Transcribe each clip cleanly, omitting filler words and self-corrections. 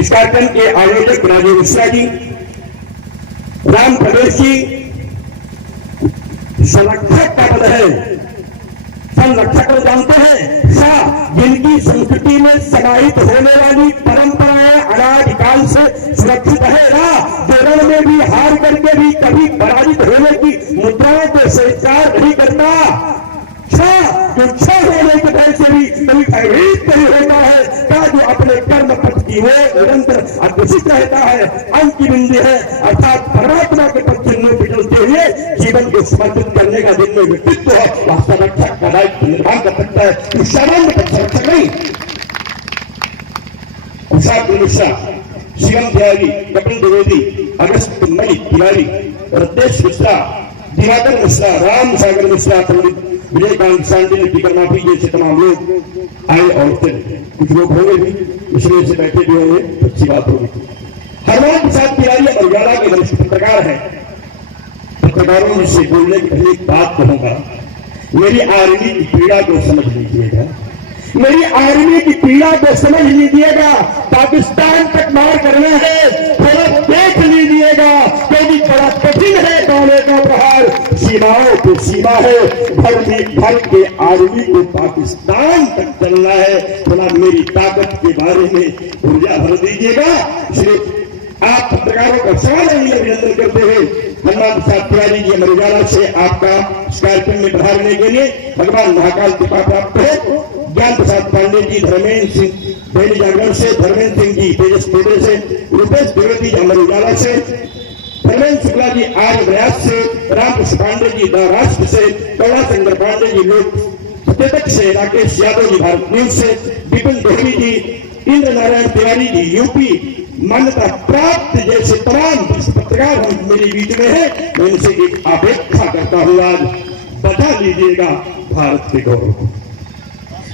इस कार्यक्रम के आयोजक राजीव मिश्रा जी, राम प्रवेश जी, संरक्षक का पद है। संरक्षक को जानते हैं, शाह जिनकी संस्कृति में समाहित होने वाली परंपराएं अनादिकाल से सुरक्षित है। रण में भी हार करके भी कभी पराजित होने की मुद्राओं को स्वीकार नहीं करता। जो इच्छा होने के भय से भी कभी भयभीत नहीं होता है, जो अपने कर्म पथ की वो निरंतर अग्रसित रहता है। अंत की बिंदी है अर्थात परमात्मा के पथ चिन्हों पर चलते हुए जीवन को समर्पित करने का जिनमें व्यक्तित्व है, वह संरक्षक का दायित्व निर्वाह कर सकता है। सामान्य पथ संरक्षक नहीं। कुशाग्र मिश्रा, शिवम तिवारी, कपिल द्विवेदी, अगस्त मणि तिवारी, रतेश मिश्रा, दिवाकर मिश्रा, राम सागर मिश्रा, पंडित विजयकांत सांडिल, टिकरमाफी जैसे तमाम लोग आए और कुछ लोग होंगे भी, इसलिए से बैठे भी होंगे, अच्छी बात होगी। हनुमान प्रसाद तिवारी अमरवाड़ा के वरिष्ठ पत्रकार हैं। पत्रकारों से बोलने की पहले एक बात कहूंगा, मेरी आर्मी की पीड़ा को समझ लीजिएगा, मेरी आर्मी की पीड़ा को समझ लीजिएगा। पाकिस्तान तक मार करना है, थोड़ा देख लीजिएगा, क्योंकि बड़ा कठिन है दौड़े का प्रहार। सीमाओं की सीमा है, भर के आर्मी को पाकिस्तान तक चलना है। थोड़ा मेरी ताकत के बारे में ऊर्जा भर दीजिएगा। आप पत्रकारों का सवाल अभिनंदन करते हुए हनुमान प्रसाद तिवारी जी अमरवाड़ा से आपका इस कार्यक्रम में पधारने के लिए भगवान महाकाल कृपा प्राप्त है। ज्ञान प्रसाद पांडे जी धर्मेंद्र सिंह दैनिक जागरण से, धर्मेंद्र सिंह जी तेजस पेड़े से, रूपेश द्विवेदी अमरवाड़ा से, धर्मेंद्र शुक्ला जी आर्य प्रयास से, रामकृष्ण पांडे जी द राष्ट्र से, कौड़ा शंकर पांडे जी लोक सत्यतक से, राकेश यादव जी भारत न्यूज से, विपिन दोहरी जी, इंद्र नारायण तिवारी जी यूपी मान्यता प्राप्त जैसे तमाम पत्रकार हम मेरे बीच में है। मैं उनसे एक अपेक्षा करता हूँ, आज बचा लीजिएगा भारत के गौरव को,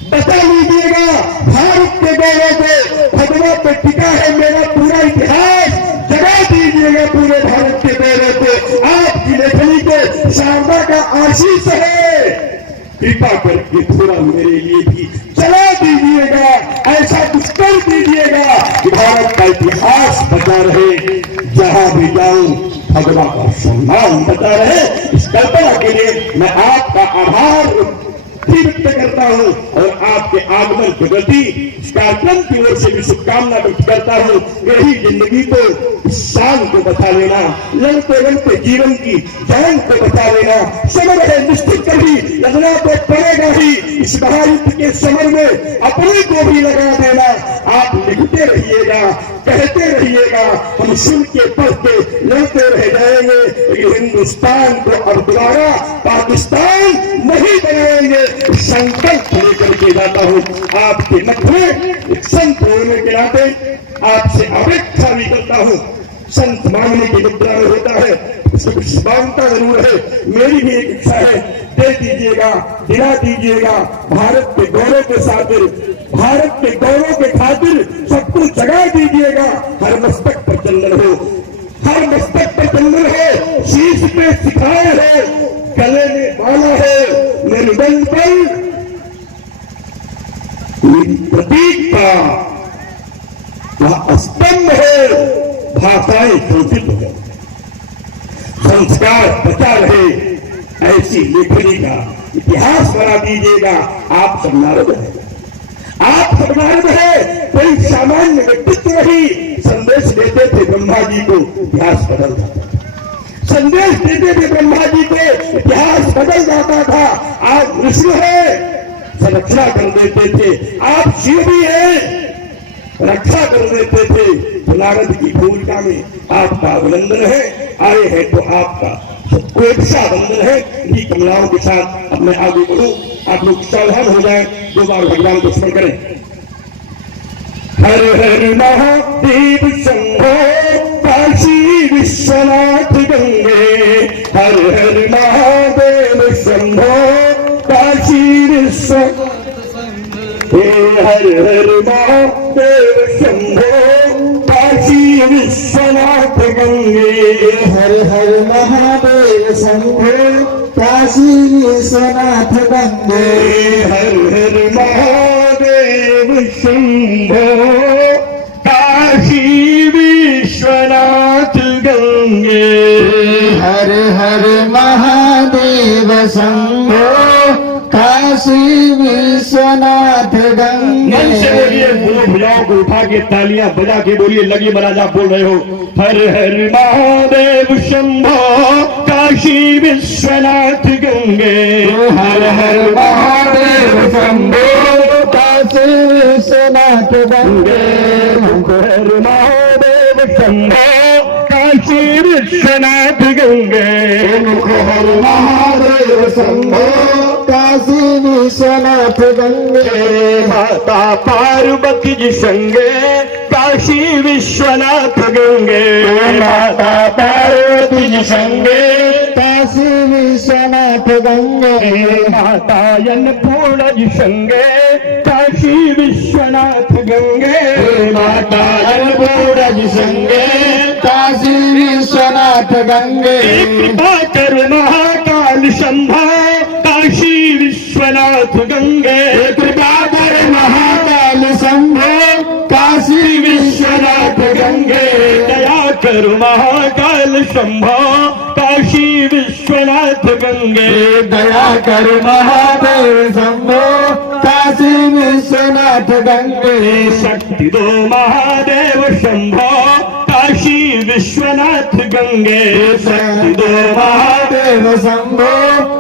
बचा लीजिएगा भारत के गौरव को। भगवा पे टिका है मेरा पूरा इतिहास, जगा दीजिएगा पूरे भारत के गौरव को। आपकी लेखनी को शारदा का आशीष है, कृपा करके थोड़ा मेरे लिए भी चला दीजिएगा। ऐसा कुछ कर दीजिएगा कि भारत का इतिहास बचा रहे, जहां भी जाऊं भगवान का सम्मान बचा रहे। इस कल्पना के लिए मैं आपका आभार व्यक्त करता हूं और आपके आगमन के प्रति इस कार्यक्रम की ओर से भी शुभकामना व्यक्त करता हूं। यही जिंदगी को, इस शान को बचा लेना, लड़ते लड़ते जीवन की जान को बचा लेना। समर है निश्चित कभी लगना तो पड़ेगा ही, इस महायुद्ध के समर में अपने को भी लगा देना। आप लिखते रहिएगा, कहते रहिएगा, हम सुन के पढ़ते लड़ते रह जाएंगे। ये हिंदुस्तान को अब दोबारा पाकिस्तान नहीं बनाएंगे, संकल्प लेकर के जाता हूं। आपके मत में एक संत होने के नाते आपसे अपेक्षा भी करता हूं। संत मांगने की मुद्रा में होता है, उसको कुछ मांगता जरूर है। मेरी भी एक इच्छा है, दे दीजिएगा, दिला दीजिएगा। भारत के गौरव के खातिर, भारत के गौरव के खातिर सबको जगा दीजिएगा। हर मस्तक पर चंदन हो, हर मस्तक पर चंदन हो, शीश पे सिखाए है, गले में माला है, मेरुदंड पर प्रतीक का वह स्तंभ है, भाषाएं शोषित है, संस्कार बचा रहे, ऐसी लेखनी का इतिहास बना दीजिएगा। आप सब नारद है, आप सब नारद है, कोई सामान्य व्यक्तित्व नहीं। संदेश देते थे ब्रह्मा जी को, इतिहास बदल जाता था। संदेश देते थे ब्रह्मा जी को, इतिहास बदल जाता था। आप ऋषि है, संरक्षण कर देते थे। आप शिव भी है, रक्षा कर देते थे। तो नारद की भूमिका में आपका अभिनंदन है। आए हैं तो आपका कोक्षा बंधन है। इन्हीं कमलाओं के साथ अब मैं आगे बढ़ूं, आप लोग सावधान हो जाएं, 2 बार भगवान को स्मरण करें। हर हर महादेव शंभो काशी विश्वनाथ गंगे, हर हर महादेव शंभो काशी विश्वनाथ, हर हर महादेव शंभो काशी विश्वनाथ गंगे, हर हर महादेव शंभो काशी विश्वनाथ गंगे, हर हर महादेव शंभो काशी हर महादेव शंभो काशी विश्वनाथ मन से गंगे। बोलिए, दोनों भुजाओं को उठा के तालियां बजा के बोलिए, लगी महाराज आप बोल रहे हो। हर हर महादेव शंभो काशी विश्वनाथ गंगे। हर हर महादेव शंभो काशी विश्वनाथ गंगे। हर महादेव शंभो काशी विश्वनाथ गंगे। हर महादेव शंभो काशी विश्वनाथ गंगे। माता पार्वती जी संगे काशी विश्वनाथ गंगे। माता पार्वती जी संगे काशी विश्वनाथ गंगे। माता अन्नपूर्णा जी संगे काशी विश्वनाथ गंगे। माता अन्नपूर्णा जी संगे काशी विश्वनाथ गंगे। कृपा कर महाकाल शंभो काशी विश्वनाथ गंगे। कृपा कर महाकाल शंभो काशी विश्वनाथ गंगे। दया कर महाकाल शंभो काशी विश्वनाथ गंगे। दया कर महादेव शंभो काशी विश्वनाथ गंगे। शक्ति दो महादेव शंभो काशी विश्वनाथ गंगे। शक्ति दो महादेव शंभो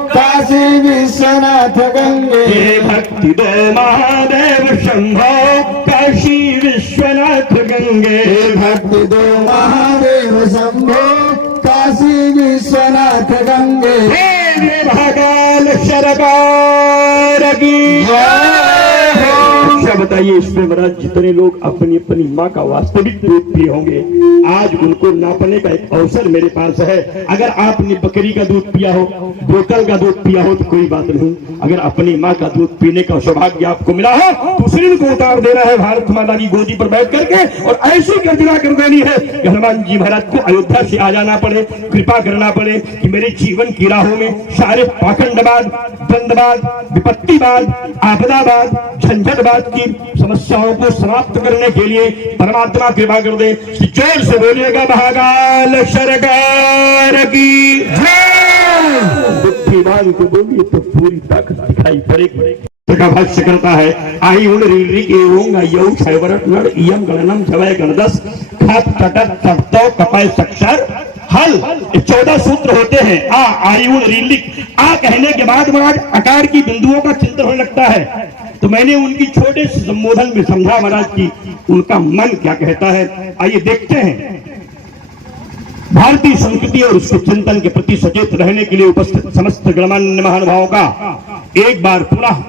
काशी विश्वनाथ गंगे। भक्ति दो महादेव शंभो काशी विश्वनाथ गंगे। भक्ति दो महादेव शंभो काशी विश्वनाथ गंगे। हे महाकाल सरकार की जय हो। अच्छा बताइए, इसमें महाराज जितने लोग अपनी अपनी माँ का वास्तविक दूध पिए होंगे, आज उनको नापने का एक अवसर मेरे पास है। अगर आपने बकरी का दूध पिया हो, बोतल का दूध पिया हो तो कोई बात नहीं, अगर अपनी माँ का दूध पीने का सौभाग्य आपको मिला हो तो उस ऋण को उतार देना है भारत माता की गोदी पर बैठ करके, और ऐसी गर्जना कर देनी है कि हनुमान जी महाराज को अयोध्या से आ जाना पड़े, कृपा करना पड़े कि मेरे जीवन की राहों में सारे पाखंडवाद, द्वंद्ववाद, विपत्तिवाद, आपदावाद, झंझटवाद की समस्याओं को समाप्त करने के लिए परमात्मा कृपा कर दे। जोर से बोलिएगा, महाकाल सरकार की जय। बुद्धिमान को बोलिए तो पूरी ताकत दिखाई पड़ेगी। का भाष्य करता है, आई उन रीरी एवं यौ छयवरट नर इयम गणनम जवय गणदस खत कटत तप्तो कपाय सक्षर हल। 14 सूत्र होते हैं। आई उन रीली, आ कहने के बाद महाराज आकार की बिंदुओं का चिंतन होने लगता है। तो मैंने उनकी छोटे से संबोधन में समझा महाराज की उनका मन क्या कहता है। आइए देखते हैं। भारतीय संस्कृति और उसके चिंतन के प्रति सचेत रहने के लिए उपस्थित समस्त गणमान्य महानुभावों का एक बार पुनः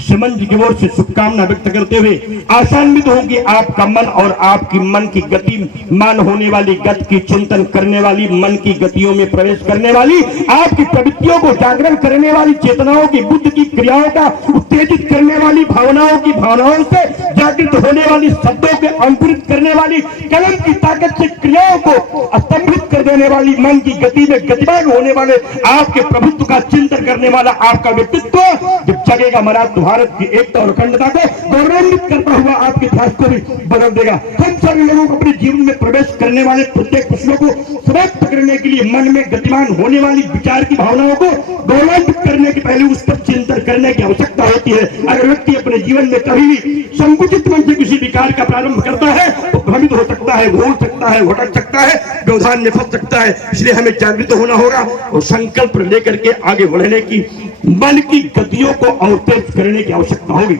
श्रीमन जी की ओर से शुभकामना व्यक्त करते हुए आशान्वित हूं कि आपका मन और आपकी मन की गति मान होने वाली गति की चिंतन करने वाली, मन की गतियों में प्रवेश करने वाली, आपकी प्रवृत्तियों को जागरण करने वाली, चेतनाओं की, बुद्ध की क्रियाओं का उत्तेजित करने वाली, भावनाओं की भावनाओं से जागृत होने वाली, शब्दों के अंकुरित करने वाली, कलम की ताकत से क्रियाओं को स्तंभित कर देने वाली, मन की गति में गतिमान होने वाले आपके प्रभुत्व का चिंतन करने वाला आपका व्यक्तित्व जब जगेगा महाराज, भारत की एकता और अखंडता को गौरवान्वित करता हुआ आपके इतिहास को भी बदल देगा। हम सभी लोगों को अपने जीवन में प्रवेश करने वाले प्रत्येक प्रश्नों को समाप्त करने के लिए मन में गतिमान होने वाली विचार की भावनाओं को गौरवान्वित करने के पहले उस पर चिंतन करने की आवश्यकता होती है। अगर व्यक्ति अपने जीवन में कभी भी संकुचित मन से किसी विकार का प्रारंभ करता है तो भ्रमित हो सकता है, भूल सकता है, भटक सकता है, व्यवधान में फंस सकता है। इसलिए हमें जागृत होना होगा और संकल्प लेकर के आगे बढ़ने की, मन की गतियों को और तेज करने की आवश्यकता होगी।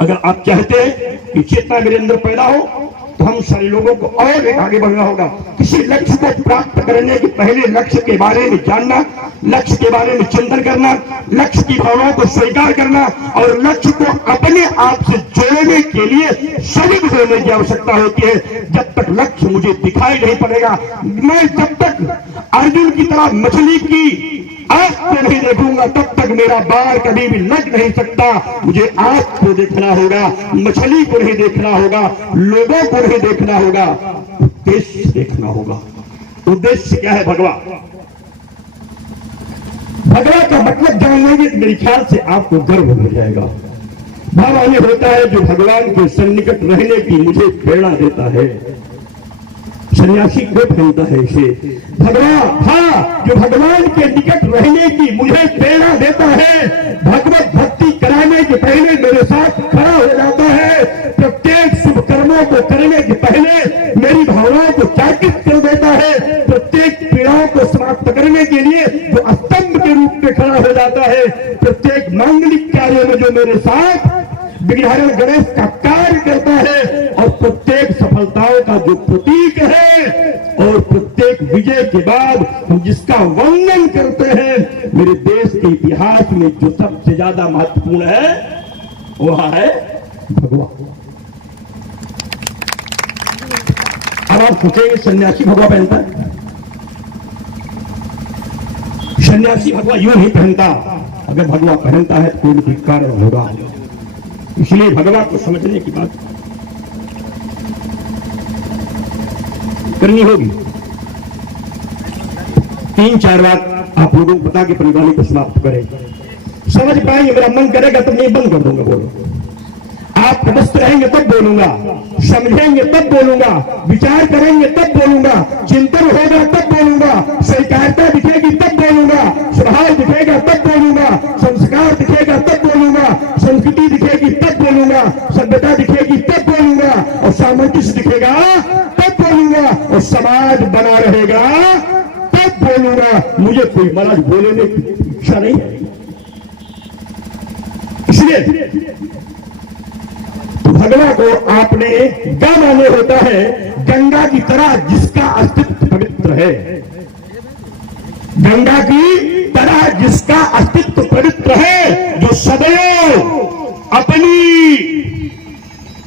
अगर आप चाहते हैं कि चेतना मेरे अंदर पैदा हो तो हम सारे लोगों को और एक आगे बढ़ना होगा। किसी लक्ष्य को प्राप्त करने के पहले लक्ष्य के बारे में जानना, लक्ष्य के बारे में चिंतन करना, लक्ष्य की भावनाओं को स्वीकार करना और लक्ष्य को अपने आप से जोड़ने के लिए सजग होने की आवश्यकता होती है। जब तक लक्ष्य मुझे दिखाई नहीं पड़ेगा, मैं जब तक अर्जुन की तरह मछली की आंख को नहीं देखूंगा तब तक मेरा बार कभी भी लग नहीं सकता। मुझे आंख को देखना होगा, मछली को नहीं देखना होगा, लोगों को नहीं देखना होगा, उद्देश्य देखना होगा। उद्देश्य क्या है? भगवा। भगवा का मतलब जान लेंगे मेरे ख्याल से आपको गर्व हो जाएगा। भाव ये होता है जो भगवान के सन्निकट रहने की मुझे प्रेरणा देता है। सन्यासी क्यों पहनता है इसे? भगवान था जो भगवान के निकट रहने की मुझे प्रेरणा देता है, भगवत भक्ति कराने के पहले मेरे साथ खड़ा हो जाता है, प्रत्येक शुभ कर्मों को करने के पहले मेरी भावनाओं को जागृत कर देता है, प्रत्येक पीड़ाओं को समाप्त करने के लिए जो स्तंभ के रूप में खड़ा हो जाता है, प्रत्येक मांगलिक कार्य में जो मेरे साथ विघ्नहरण गणेश का कार्य करता है, और प्रत्येक सफलताओं का जो प्रतीक है, और प्रत्येक विजय के बाद हम जिसका वर्णन करते हैं, मेरे देश के इतिहास में जो सबसे ज्यादा महत्वपूर्ण है वह है भगवा। अब आप सोचेंगे सन्यासी भगवा पहनता है? सन्यासी भगवा यूं नहीं पहनता, अगर भगवा पहनता है तो कोई कारण होगा, इसलिए भगवा को समझने की बात करनी होगी। 3-4 बात आप लोगों को बता के परिवार को समाप्त करें, समझ पाएंगे। मेरा मन करेगा तो मैं बंद कर दूंगा बोलो, आप तटस्थ रहेंगे तब बोलूंगा, समझेंगे तब बोलूंगा, विचार करेंगे तब बोलूंगा, चिंतन होगा तब बोलूंगा, स्वीकारता दिखेगी तब बोलूंगा, स्वभाव दिखेगा तब बोलूंगा, संस्कार दिखेगा तब बोलूंगा, संस्कृति दिखेगी तब बोलूंगा, सभ्यता दिखेगी तब बोलूंगा, और सामंजस्य दिखेगा तब बोलूंगा, और समाज बना रहेगा तब बोलूंगा। मुझे कोई महाराज बोलने की इच्छा नहीं है, इसलिए भगवा को आपने गा माने होता है गंगा की तरह जिसका अस्तित्व पवित्र है, गंगा की तरह जिसका अस्तित्व पवित्र है, जो सदैव अपनी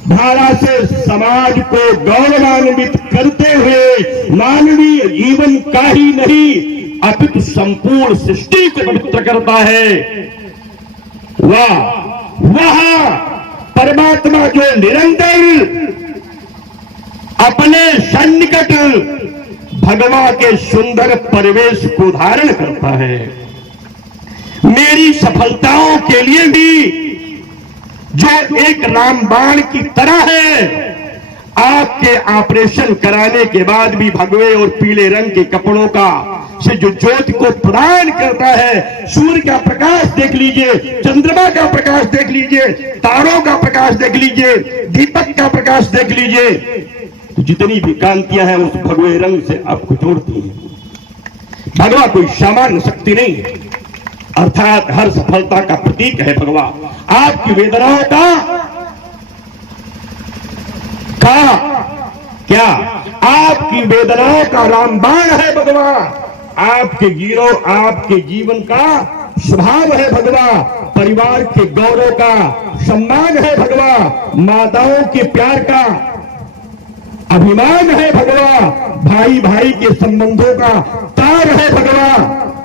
धारा से समाज को गौरवान्वित करते हुए मानवीय जीवन का ही नहीं अपितु संपूर्ण सृष्टि को पवित्र करता है, वह परमात्मा जो निरंतर अपने सन्निकट भगवा के सुंदर परिवेश को धारण करता है। मेरी सफलताओं के लिए भी जो एक रामबाण की तरह है, आपके ऑपरेशन कराने के बाद भी भगवे और पीले रंग के कपड़ों का से जो ज्योति को प्रदान करता है, सूर्य का प्रकाश देख लीजिए, चंद्रमा का प्रकाश देख लीजिए, तारों का प्रकाश देख लीजिए, दीपक का प्रकाश देख लीजिए, तो जितनी भी कांतियां हैं उस भगवे रंग से आपको जोड़ती हैं। भगवा कोई सामान्य शक्ति नहीं है, अर्थात हर सफलता का प्रतीक है भगवा। आपकी वेदनाओं का क्या, आपकी वेदनाओं का रामबाण है भगवा, आपके आपके जीवन का स्वभाव है भगवा, परिवार के गौरव का सम्मान है भगवा, माताओं के प्यार का अभिमान है भगवा, भाई भाई के संबंधों का तार है भगवा,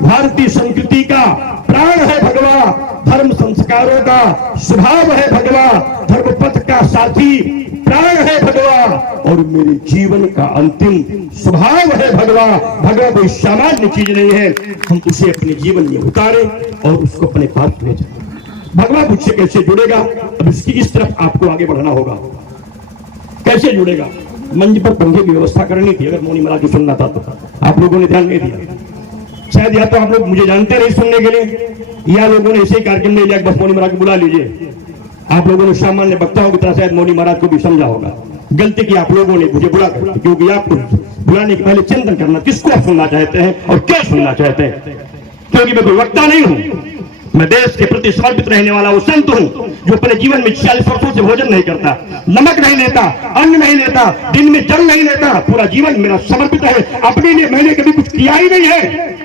भारतीय संस्कृति का प्राण है भगवा, धर्म संस्कारों का स्वभाव है भगवा, धर्मपथ का साथी प्राण है भगवा, और मेरे जीवन का अंतिम स्वभाव है भगवा। भगवा कोई सामान्य चीज नहीं है, हम उसे अपने जीवन में उतारें और उसको अपने पास ले जाएं। भगवा मुझसे कैसे जुड़ेगा? अब इसकी इस तरफ आपको आगे बढ़ना होगा। कैसे जुड़ेगा? मंच पर पंखे की व्यवस्था करनी थी, अगर मौनी महाराज को सुनना था तो आप लोगों ने ध्यान नहीं दिया। शायद या तो आप लोग मुझे जानते नहीं सुनने के लिए, या लोगों ने ऐसे ही कार्यक्रम ले लिया, बस मौनी महाराज को बुला लीजिए। आप लोगों ने सामान्य वक्ताओं की तरह शायद मौनी महाराज को भी समझा होगा। गलती की आप लोगों ने मुझे बुला कर, क्योंकि आपको बुलाने के पहले चिंतन करना, किसको आप सुनना चाहते हैं और क्या सुनना चाहते हैं। क्योंकि मैं कोई वक्ता नहीं हूं, मैं देश के प्रति समर्पित रहने वाला वो संत हूं जो अपने जीवन में 40 वर्षों से भोजन नहीं करता, नमक नहीं लेता, अन्न नहीं लेता, दिन में जल नहीं लेता, पूरा जीवन मेरा समर्पित है। अपने लिए मैंने कभी कुछ किया ही नहीं है,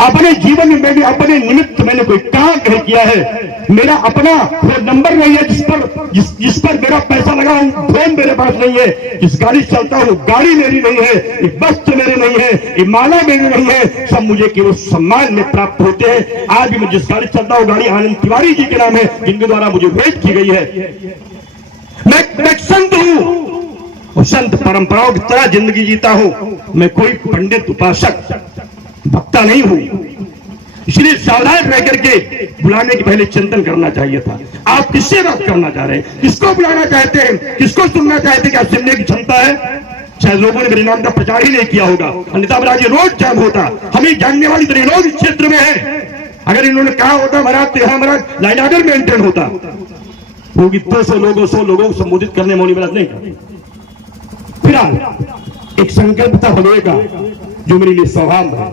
अपने जीवन में मैंने अपने निमित्त मैंने कोई काम नहीं किया है। मेरा अपना फोन नंबर नहीं है जिस पर मेरा पैसा लगा हूं, फोन मेरे पास नहीं है। जिस गाड़ी से चलता हूं गाड़ी मेरी नहीं है, एक वस्त्र मेरे नहीं है, एक माला मेरी नहीं है, सब मुझे केवल सम्मान में प्राप्त होते हैं। आज भी मैं जिस गाड़ी से चलता हूं गाड़ी आनंद तिवारी जी के नाम है, जिनके द्वारा मुझे भेंट की गई है। मैं संत हूं और संत परंपराओं की तरह जिंदगी जीता हूं। मैं कोई पंडित उपासक वक्ता नहीं हूं, इसलिए सावधान रह करके बुलाने के पहले चिंतन करना चाहिए था। आप किससे बात करना चाह रहे हैं, किसको बुलाना चाहते हैं, किसको सुनना चाहते हैं? क्या सुनने की क्षमता है? शायद लोगों ने मेरे नाम का प्रचार ही नहीं किया होगा, अन्यथा मेरा ये रोड जाम होता। हमें जानने वाले इतने लोग इस क्षेत्र में हैं, अगर इन्होंने कहा होता महाराज तो यहाँ महाराज लाइन ऑर्डर मेंटेन होता। वो 200 लोगों 100 लोगों को संबोधित करने मौनी महाराज नहीं करते। फिलहाल एक संकल्प था भगवे का, जो मेरे लिए स्वभाव है,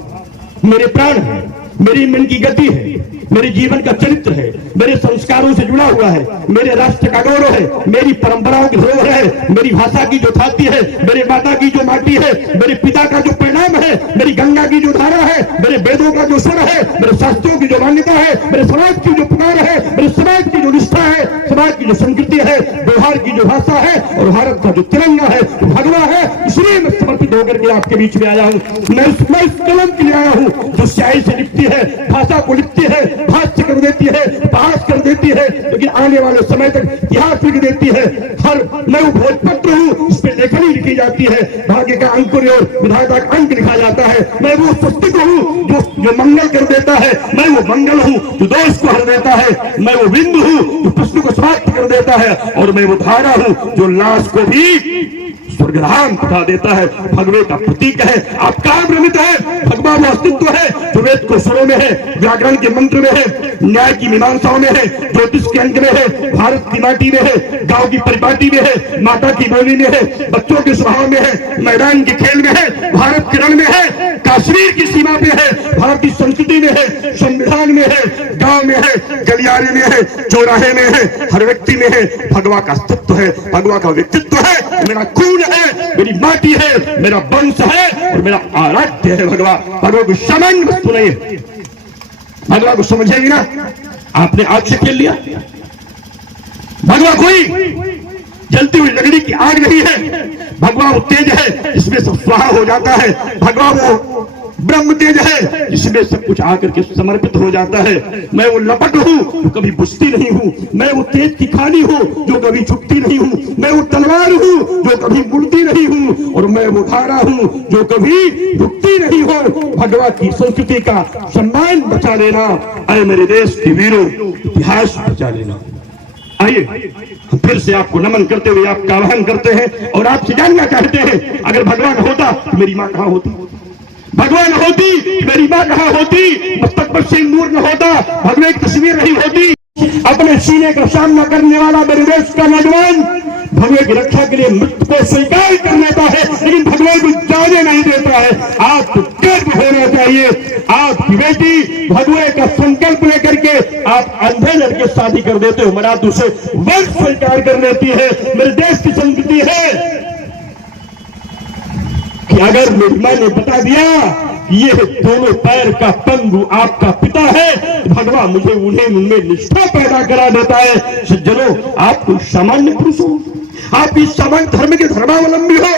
मेरे प्राण है, मेरी मन की गति है, मेरे जीवन का चरित्र है, मेरे संस्कारों से जुड़ा हुआ है, मेरे राष्ट्र का गौरव है, मेरी परंपराओं की धरोहर है, मेरी भाषा की जो छाती है, मेरे माता की जो माटी है, मेरे पिता का जो परिणाम है, मेरी गंगा की जो धारा है, मेरे वेदों का जो स्वर है, मेरे शास्त्रों की जो मान्यता है, मेरे समाज की जो पुकार है, मेरे समाज की जो निष्ठा है, समाज की जो संस्कृति है, व्यवहार की जो भाषा है और भारत का जो तिरंगा है, जो भगवा है, इसलिए मैं समर्पित होकर के आपके बीच में आया हूँ। मैं इस कलम के लिए आया हूँ जो स्याही से लिखती है, भाषा को लिखती है, भाष्य कर देती है, उपहास कर देती है, लेकिन आने वाले समय तक इतिहास लिख देती है। हर मैं वो भोजपत्र हूँ, उस पर लेखनी लिखी जाती है, भाग्य का अंकुर और विधाता का अंक लिखा जाता है। मैं वो स्वस्तिक हूँ जो मंगल कर देता है, मैं वो मंगल हूँ जो दोष को हर देता है, मैं वो बिंदु हूँ जो प्रश्न को समाप्त कर देता है, और मैं वो धारा हूँ जो लाश को भी स्वर्गधाम पठा देता है। भगवे का प्रतीक है, आपका भ्रमित है, भगवा वो अस्तित्व है जो वेद को स्वरों में है, व्याकरण के मंत्र में है, न्याय की मीमांसाओं में है, ज्योतिष के अंक में है, भारत की माटी में है, गांव की परिपाटी में है, माता की बोली में है, बच्चों के स्वभाव में है, मैदान के खेल में है, भारत के रण में है, कश्मीर की सीमा पे है, भारतीय संस्कृति में है, संविधान में है, गांव में है, गलियारे में है, चौराहे में है, हर व्यक्ति में है। भगवा का अस्तित्व है, भगवा का व्यक्तित्व है, मेरा खून है, मेरी माटी है, मेरा वंश है और मेरा आराध्य है भगवा। भगवा को सामान्य वस्तु नहीं है, भगवा को समझेंगे ना, आपने आग से खेल लिया। भगवा कोई जलती हुई लकड़ी की आग नहीं है, भगवा वो तेज है जिसमें सब स्वाहा हो जाता है, भगवा वो ब्रह्म तेज है जिसमें सब कुछ आकर के समर्पित हो जाता है। मैं वो लपट हूँ जो कभी बुझती नहीं हूँ, मैं वो तेज की खानी हूँ जो कभी झुकती नहीं हूँ, मैं वो तलवार हूँ जो कभी मुड़ती नहीं हूँ, और मैं वो धारा हूँ जो कभी रुकती नहीं हूँ। भगवा की संस्कृति का सम्मान बचा लेना, अरे मेरे देश के वीरों इतिहास बचा लेना। आइए हम फिर से आपको नमन करते हुए आपका आह्वान करते हैं और आपसे जानना चाहते हैं, अगर भगवान होता तो मेरी माँ कहाँ होती, भगवान होती मेरी माँ कहाँ होती, मस्तक पर सिंदूर न होता, भगवे की तस्वीर नहीं होती। अपने सीने का सामना करने वाला मेरे देश का नौजवान भगवे की रक्षा के लिए मृत्यु को स्वीकार कर लेता है, लेकिन भगवे को जाने नहीं देता है। आपको गर्व होना चाहिए, आपकी बेटी भगवे का संकल्प लेकर के आप अंधे लड़के शादी कर देते हो, मरा दूसरे वर्ष स्वीकार कर लेती है। मेरे देश की संस्कृति है कि अगर मेरी मां ने बता दिया ये दोनों पैर का पंगु आपका पिता है, भगवा मुझे उनमें निष्ठा पैदा करा देता है। सज्जनों, आप कोई सामान्य पुरुष हो, आप इस सामान्य धर्म के धर्मावलंबी हो,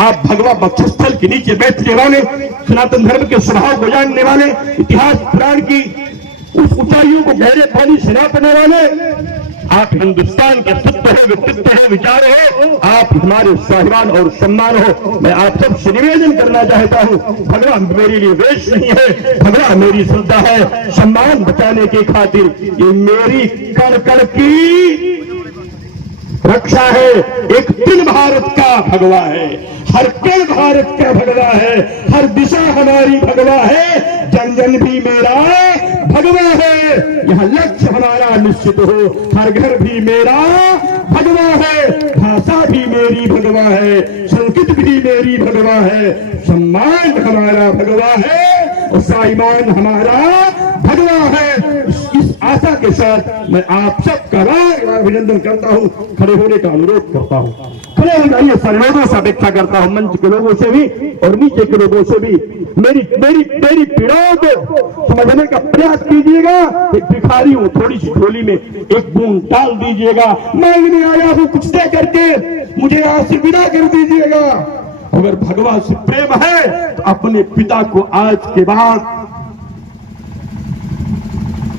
आप भगवा वक्षस्थल के नीचे बैठने वाले, सनातन धर्म के स्वभाव को जानने वाले, इतिहास पुराण की उस ऊंचाइयों को गहरे पानी से नापने वाले, आप हिंदुस्तान के सत्य हो, व्यक्तित्व हो, विचार हो, आप हमारे स्वाभिमान और सम्मान हो। मैं आप सबसे निवेदन करना चाहता हूँ, भगवा मेरे लिए वेश नहीं है, भगवा मेरी श्रद्धा है। सम्मान बचाने की खातिर ये मेरी कण कण की रक्षा है। एक दिन भारत का भगवा है, हर कण भारत का भगवा है, हर दिशा हमारी भगवा है, जन जन भी मेरा भगवा है। यह लक्ष्य हमारा निश्चित हो, हर घर भी मेरा भगवा है, भाषा भी मेरी भगवा है, संस्कृत भी मेरी भगवा है, सम्मान हमारा भगवा है और स्वाभिमान हमारा भगवा है। इस आशा के साथ मैं आप सबका अभिनंदन करता हूँ, खड़े होने का अनुरोध करता हूँ। खड़े हो जाइए, सर्वोदय से अपेक्षा करता हूँ, मंच के लोगों से भी और नीचे के लोगों से भी। मेरी पीड़ाओं को समझने का प्रयास कीजिएगा। एक भिखारी हूँ, थोड़ी सी झोली में एक बूंद डाल दीजिएगा। मांगने आया हूँ, कुछ दे करके मुझे यहाँ से विदा कर दीजिएगा। अगर भगवान से प्रेम है तो अपने पिता को आज के बाद,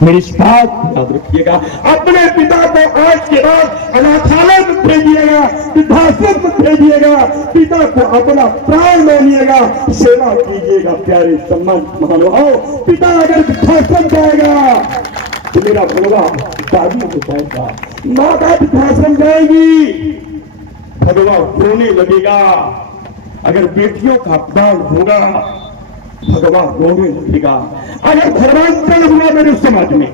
मेरी इस बात याद रखिएगा, अपने पिता को आज के बाद अनाथालय में भेजिएगा, वृद्धाश्रम में भेजिएगा, पिता को अपना प्राण मानिएगा, सेवा कीजिएगा। प्यारे सम्मान महानुभाव, पिता अगर वृद्धाश्रम जाएगा तो मेरा भगवा दादी हो जाएगा, माता वृद्धाश्रम जाएगी, भगवा रोने लगेगा, अगर बेटियों का अपमान होगा भगवान रोने लगेगा। अगर धर्मांतरण हुआ मेरे समाज में,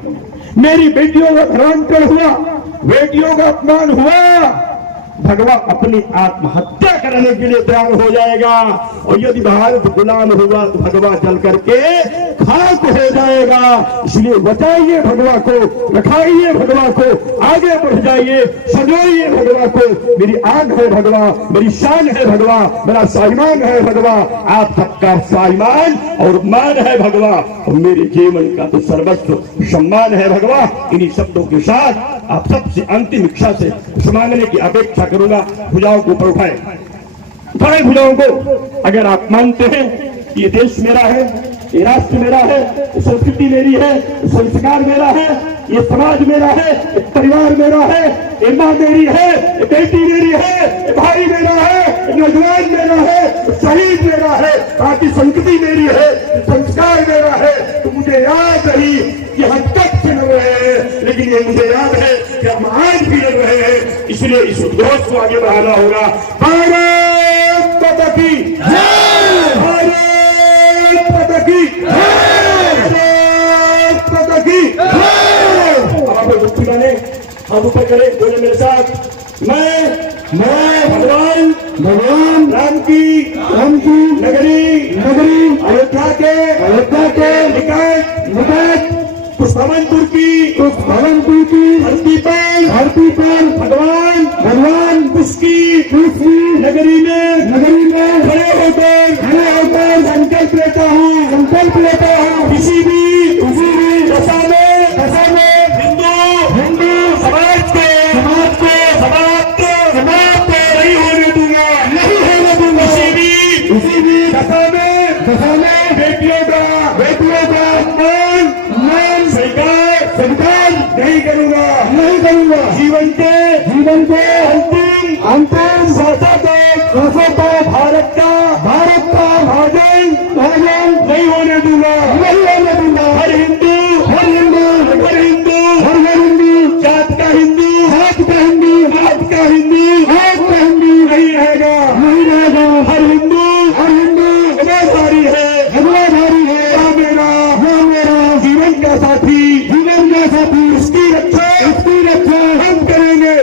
मेरी बेटियों का धर्मांतरण हुआ, बेटियों का अपमान हुआ, भगवान अपनी आत्महत्या करने के लिए तैयार हो जाएगा। और यदि भारत गुलाम हुआ तो भगवान जल करके खाक हो जाएगा। इसलिए बचाइए भगवान को, रखाइए भगवान को, आगे बढ़ जाइए, सजोइए भगवान को। मेरी आग है भगवान, मेरी शान है भगवान, मेरा स्वाभिमान है भगवान, आप सबका स्वाभिमान और मान है भगवान, और मेरे जीवन का तो सर्वस्व सम्मान है भगवान। इन्हीं शब्दों के साथ आप सबसे अंतिम इच्छा से मांगने की अपेक्षा करूंगा। भुजाओं को ऊपर उठाए भुजाओं को। अगर आप मानते हैं ये देश मेरा है, ये राष्ट्र मेरा है, संस्कृति मेरी है, संस्कार मेरा है, ये समाज मेरा है, ये परिवार मेरा है, ये माँ मेरी है, ये बेटी मेरी है, ये भाई मेरा है, ये नौजवान मेरा है, शहीद मेरा है, बाकी संस्कृति मेरी है, संस्कार मेरा है, तो मुझे याद रही कि हम तक से लड़ रहे हैं, लेकिन ये मुझे याद है कि हम आज भी लड़ रहे हैं। इसलिए इस उद्घोष को आगे बढ़ाना होगा। भारत माता की जय, भारत माता की जय, भारत माता की जय। आप मुक्ति माने, हम ऊपर करें, बोले मेरे साथ, मैं भगवान राम की नगरी अयोध्या के निकट पुष्पवनपुर की धरती पर भगवान उसकी नगरी में खड़े होकर संकल्प लेता हूँ किसी भी दशा में हिंदू समाज को समाप्त नहीं होने दूंगा। किसी भी दशा में बेटियों का अपमान स्वीकार नहीं करूंगा। जीवन के अंतिम श्वासों तक भारत का भाजन नहीं होने दूंगा। हर हिंदू जात का हिंदू नहीं रहेगा। हर हिंदू जिम्मेदारी है मेरा जीवन का साथी उसकी रक्षा हम करेंगे।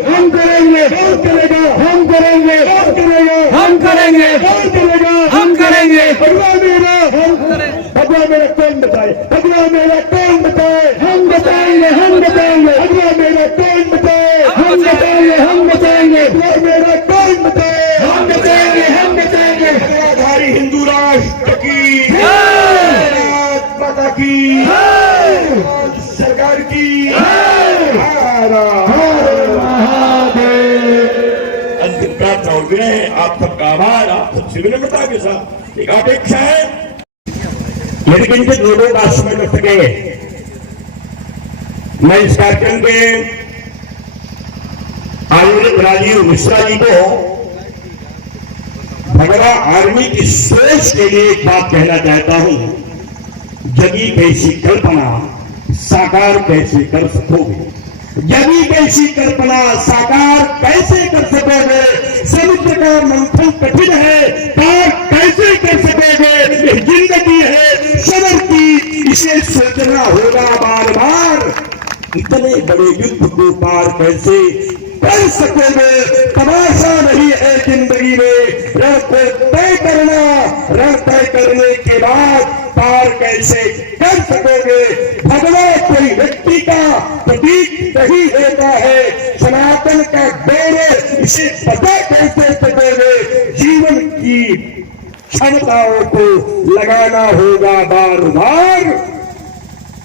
भगवान मेरा कौन बताए, हम बताएंगे। भगवान मेरा कौन बताए, हम बताएंगे। भगवान मेरा कौन बताए, हम बताएंगे। भगवाधारी हिंदू राष्ट्र की भारत माता की सरकार की अंतिम प्रार्थना और विनय है। आप सबका आभार, आप सबसे विनम्रता के साथ एक अपेक्षा है, यदि किंचित लोगों का समय कर सके, मैं इस कार्यक्रम के आयोजक राजीव मिश्रा जी को भगवा आर्मी की सोच के लिए एक बात कहना चाहता हूं। जगी कैसी कल्पना साकार कैसे कर सकोगे, जगी कैसी कल्पना साकार कैसे कर सकोगे। समुद्र का मंथन कठिन है, पार कैसे कर सकोगे। ये जिंदगी है सबर की, इसे सोचना होगा बार बार। इतने बड़े युद्ध को पार कैसे कर सकोगे। तमाशा नहीं है जिंदगी में, रण को तय करना, रण तय करने के बाद पार कैसे कर सकोगे। भगवान कोई व्यक्ति का प्रतीक नहीं देता है, सनातन का गौरव इसे पता कैसे सकोगे। जीवन की क्षमताओं को लगाना होगा बार बार।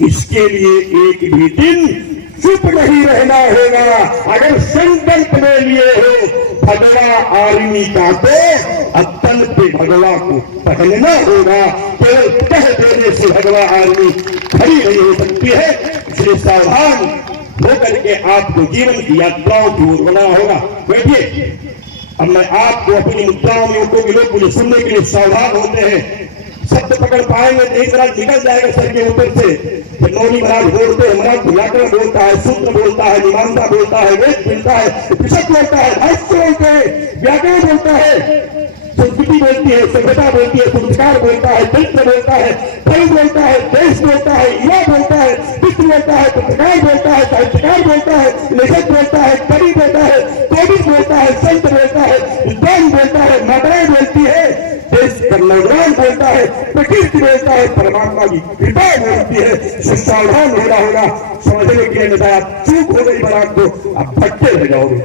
इसके लिए एक भी दिन चुप नहीं रहना होगा। अगर संकल्प ले लिए हो भगवा आर्मी का, तो अत्तल पे भगवा को पहनना होगा। केवल कह देने से भगवा आर्मी खड़ी नहीं हो सकती है। इसलिए सावधान होकर के आपको जीवन की यात्राओं की ओर बढ़ना होगा। बैठिए, अब मैं आपको अपनी मुद्राओं में उठो, लोग मुझे सुनने के लिए सावधान होते हैं। शब्द पकड़ पाएंगे तो एक तरह निकल जाएगा सर के ऊपर से। मौनी महाराज बोलते हैं, महाराज व्याकरण बोलता है, सूत्र बोलता है, मीमांसा बोलता है, वेद बोलता है, पिशक बोलता है, भाष्य बोलते हैं, व्याकरण बोलता है, संस्कृति बोलती है, सभ्यता बोलती है, संस्कार बोलता है, चरित्र बोलता है, धर्म बोलता है, देश बोलता है, युवा बोलता है, विश्व बोलता है, पत्रकार बोलता है, साहित्यकार बोलता है, लेखक बोलता है, कवि बोलता है, कोविद बोलता है, संत बोलता है, विद्वान बोलता है, माताएं बोलती है, देश का नौजवान बोलता है, प्रकृति बोलता है, परमात्मा की कृपा बोलती है। सावधान होना होगा, समझने के लिए बताया, चूक हो गई बात तो आप भटके रह जाओगे।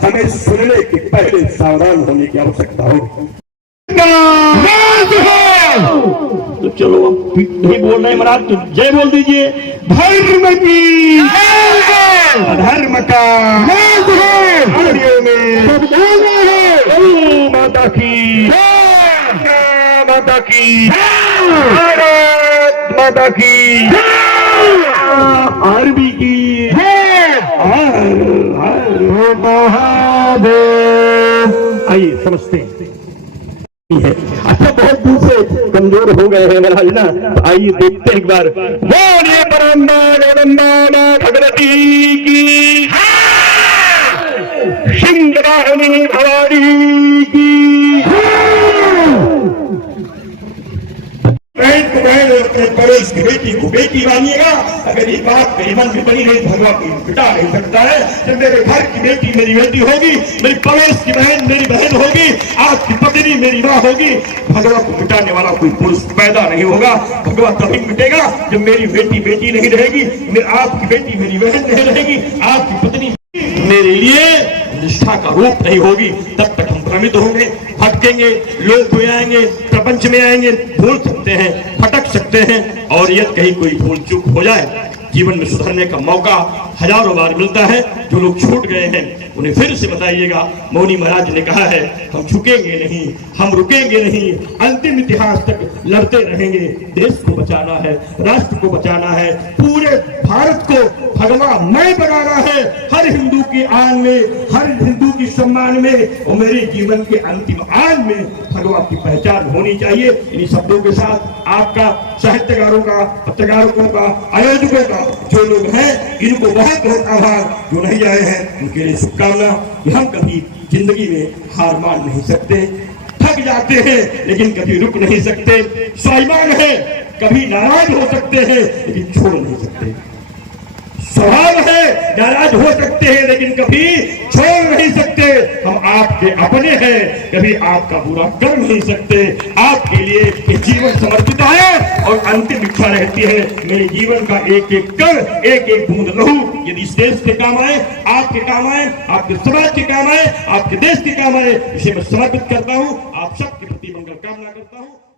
हमें सुनने के पहले सावधान होने की आवश्यकता होगी। तो चलो अब नहीं बोल रहे महाराज, तो जय बोल दीजिए। धर्म की धर्म का में माता की माता की भारत माता की आर्मी की महादेव। आइए समझते हैं। अच्छा बहुत दूर से कमजोर हो गए हैं महाराज ना, तो आइए देखते हैं एक बार। बोलिए परमानंद भगवती की, सिंहवाहिनी भवानी की। बहन को बहन और अपने पड़ोस की बेटी को बेटी मानिएगा। अगर ये बात मेरे मन में बनी रही, भगवान को मिटा नहीं सकता है। जब मेरे घर की बेटी मेरी बेटी होगी, मेरी पड़ोस की बहन मेरी बहन होगी, आपकी पत्नी मेरी माँ होगी, भगवान को मिटाने वाला कोई पुरुष पैदा नहीं होगा। भगवान तभी मिटेगा जब मेरी बेटी बेटी नहीं रहेगी, आपकी बेटी मेरी बहन नहीं रहेगी, आपकी पत्नी मेरे लिए निष्ठा का रूप नहीं होगी। तब तक हम भ्रमित होंगे, भटकेंगे, लोग हो जाएंगे, प्रपंच में आएंगे, भूल सकते हैं, भटक सकते हैं। और यदि कहीं कोई भूल चूक हो जाए, जीवन में सुधरने का मौका हजारों बार मिलता है। जो लोग छूट गए हैं उन्हें फिर से बताइएगा। मौनी महाराज ने कहा है, हम झुकेंगे नहीं, हम रुकेंगे नहीं, अंतिम इतिहास तक लड़ते रहेंगे। देश को बचाना है, राष्ट्र को बचाना है, पूरे भारत को भगवान मैं बनाना है। हर हिंदू की आन में, हर हिंदू की सम्मान में और मेरे जीवन के अंतिम आन में भगवान की पहचान होनी चाहिए। इन शब्दों के साथ आपका, साहित्यकारों का, पत्रकारों का, आयोजकों का, जो लोग हैं इनको बहुत बहुत आभार। जो नहीं आए हैं उनके लिए शुभकामना कि हम कभी जिंदगी में हार मान नहीं सकते, थक जाते हैं लेकिन कभी रुक नहीं सकते, स्वाभिमान है, कभी नाराज हो सकते हैं लेकिन छोड़ नहीं सकते, स्वभाव है, नाराज हो सकते हैं लेकिन कभी छोड़ नहीं सकते। हम आपके अपने हैं, कभी आपका बुरा कर नहीं सकते। आपके लिए ये जीवन समर्पित है और अंतिम इच्छा रहती है मेरे जीवन का एक एक कर, एक एक बूंद लहू यदि इस देश के काम आए, आपके काम आए, आपके समाज के काम आए, आपके देश के काम आए, इसे मैं समर्पित करता हूँ। आप सबके प्रति मंगल कामना करता हूँ।